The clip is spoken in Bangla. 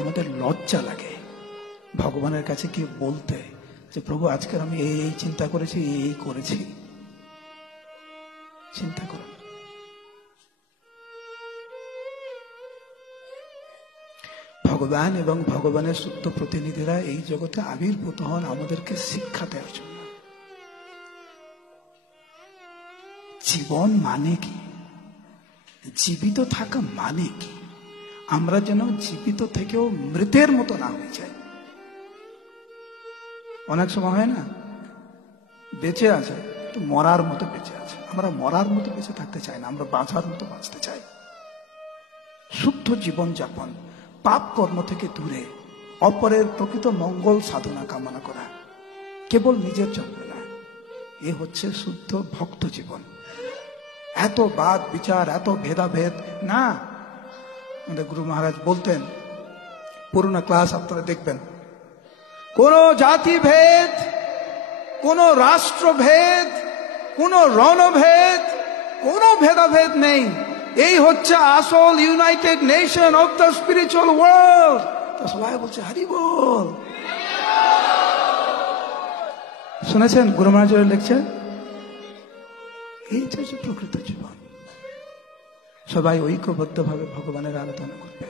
আমাদের লজ্জা লাগে ভগবানের কাছে গিয়ে বলতে যে প্রভু আজকের আমি এই চিন্তা করেছি, এই করেছি। চিন্তা করুন, ভগবান এবং ভগবানের শুদ্ধ প্রতিনিধিরা এই জগতে আবির্ভূত হন আমাদেরকে শিক্ষা দেওয়ার জন্য। জীবন মানে কি, জীবিত থাকা মানে কি, আমরা যেন জীবিত থেকেও মৃতের মতো না হয়ে যাই। অনেক সময় হয় না, বেঁচে আছে তো মরার মতো বেঁচে আছে। আমরা মরার মতো বেঁচে থাকতে চাই না, আমরা বাঁচার মতো বাঁচতে চাই। শুদ্ধ জীবন যাপন, পাপ কর্ম থেকে দূরে, অপরের প্রকৃত মঙ্গল সাধনা কামনা করা, কেবল নিজের জন্য না, এ হচ্ছে শুদ্ধ ভক্ত জীবন। এত বাদ বিচার, এত ভেদাভেদ না। আমাদের গুরু মহারাজ বলতেন, পুরোনো ক্লাস আপনারা দেখবেন, কোন জাতিভেদ, কোন রাষ্ট্রভেদ, কোন রণভেদ, কোন ভেদাভেদ নেই। এই হচ্ছে আসল United nation of the spiritual world. তো সবাই বলছে হরি বল। শুনেছেন গুরু মহারাজের লেকচার? এই হচ্ছে প্রকৃত জীবন। সবাই ঐক্যবদ্ধভাবে ভগবানের আরাধনা করবে।